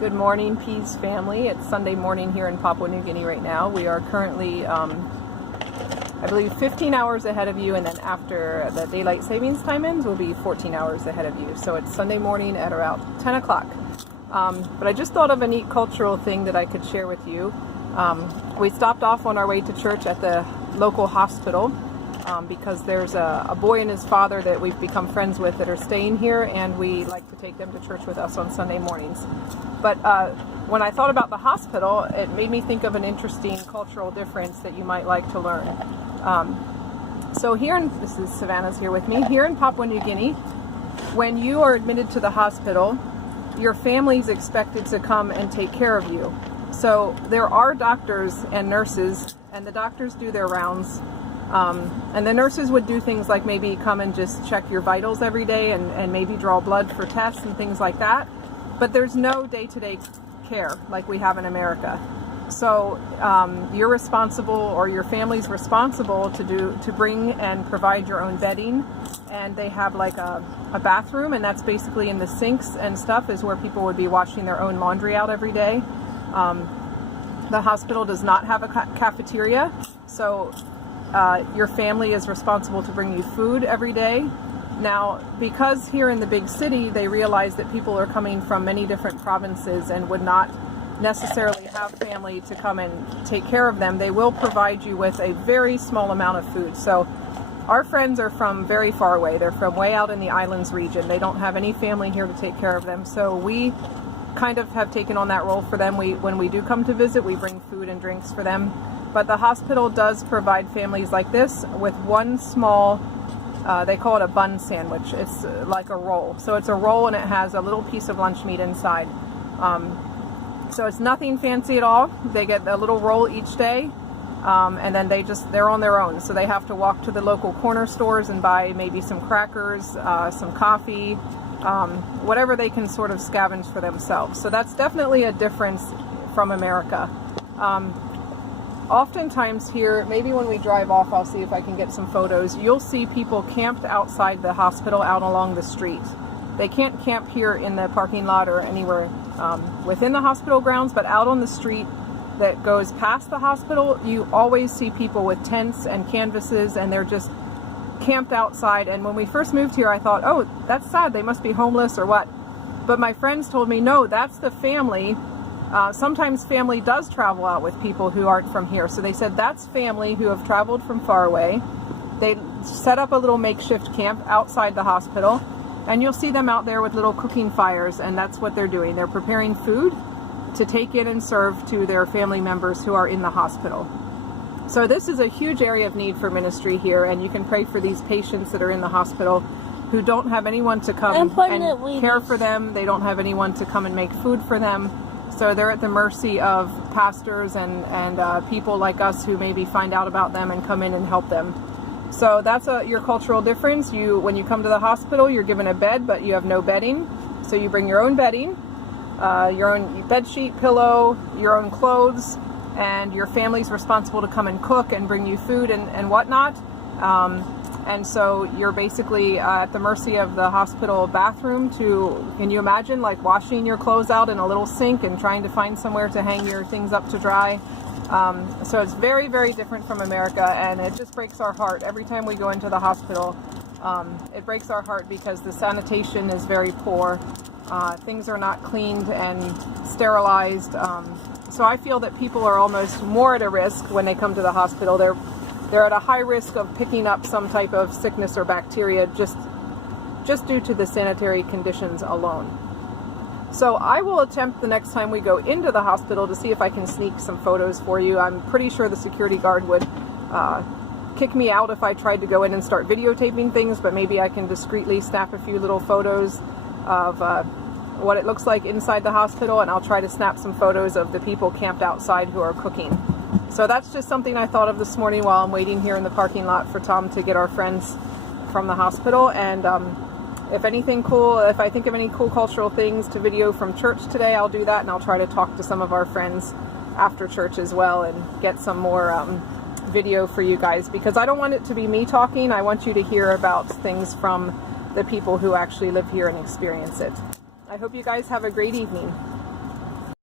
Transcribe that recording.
Good morning, Peace family. It's Sunday morning here in Papua New Guinea right now. We are currently, I believe, 15 hours ahead of you, and then after the daylight savings time ends, we'll be 14 hours ahead of you. So it's Sunday morning at around 10 o'clock. But I just thought of a neat cultural thing that I could share with you. We stopped off on our way to church at the local hospital because there's a boy and his father that we've become friends with that are staying here, and we like to take them to church with us on Sunday mornings. But when I thought about the hospital, it made me think of an interesting cultural difference that you might like to learn. So here, this is Savannah's here with me, here in Papua New Guinea, when you are admitted to the hospital, your family's expected to come and take care of you. So there are doctors and nurses, and the doctors do their rounds. And the nurses would do things like maybe come and just check your vitals every day and maybe draw blood for tests and things like that. But there's no day-to-day care like we have in America. So you're responsible, or your family's responsible to bring and provide your own bedding. And they have like a bathroom, and that's basically in the sinks and stuff is where people would be washing their own laundry out every day. The hospital does not have a cafeteria, so your family is responsible to bring you food every day. Now, because here in the big city, they realize that people are coming from many different provinces and would not necessarily have family to come and take care of them, they will provide you with a very small amount of food. So our friends are from very far away. They're from way out in the islands region. They don't have any family here to take care of them. So we kind of have taken on that role for them. When we do come to visit, we bring food and drinks for them. But the hospital does provide families like this with one small, they call it a bun sandwich. It's like a roll. So it's a roll, and it has a little piece of lunch meat inside. So it's nothing fancy at all. They get a little roll each day, and then they're on their own. So they have to walk to the local corner stores and buy maybe some crackers, some coffee, whatever they can sort of scavenge for themselves. So that's definitely a difference from America. Oftentimes here, maybe when we drive off, I'll see if I can get some photos, you'll see people camped outside the hospital out along the street. They can't camp here in the parking lot or anywhere within the hospital grounds, but out on the street that goes past the hospital, you always see people with tents and canvases, and they're just camped outside. And when we first moved here, I thought, oh, that's sad, they must be homeless or what. But my friends told me, no, that's the family. Sometimes family does travel out with people who aren't from here. So they said that's family who have traveled from far away. They set up a little makeshift camp outside the hospital, and you'll see them out there with little cooking fires, and that's what they're doing. They're preparing food to take in and serve to their family members who are in the hospital. So this is a huge area of need for ministry here, and you can pray for these patients that are in the hospital who don't have anyone to come and care for them. They don't have anyone to come and make food for them. So they're at the mercy of pastors and people like us who maybe find out about them and come in and help them. So that's your cultural difference. When you come to the hospital, you're given a bed, but you have no bedding. So you bring your own bedding, your own bed sheet, pillow, your own clothes, and your family's responsible to come and cook and bring you food and whatnot. And so you're basically at the mercy of the hospital bathroom can you imagine like washing your clothes out in a little sink and trying to find somewhere to hang your things up to dry. So it's very, very different from America, and it just breaks our heart. Every time we go into the hospital, it breaks our heart because the sanitation is very poor. Things are not cleaned and sterilized. So I feel that people are almost more at a risk when they come to the hospital. They're at a high risk of picking up some type of sickness or bacteria just due to the sanitary conditions alone. So I will attempt the next time we go into the hospital to see if I can sneak some photos for you. I'm pretty sure the security guard would kick me out if I tried to go in and start videotaping things, but maybe I can discreetly snap a few little photos of what it looks like inside the hospital, and I'll try to snap some photos of the people camped outside who are cooking. So that's just something I thought of this morning while I'm waiting here in the parking lot for Tom to get our friends from the hospital. And if anything cool, if I think of any cool cultural things to video from church today, I'll do that, and I'll try to talk to some of our friends after church as well and get some more video for you guys, because I don't want it to be me talking. I want you to hear about things from the people who actually live here and experience it. I hope you guys have a great evening.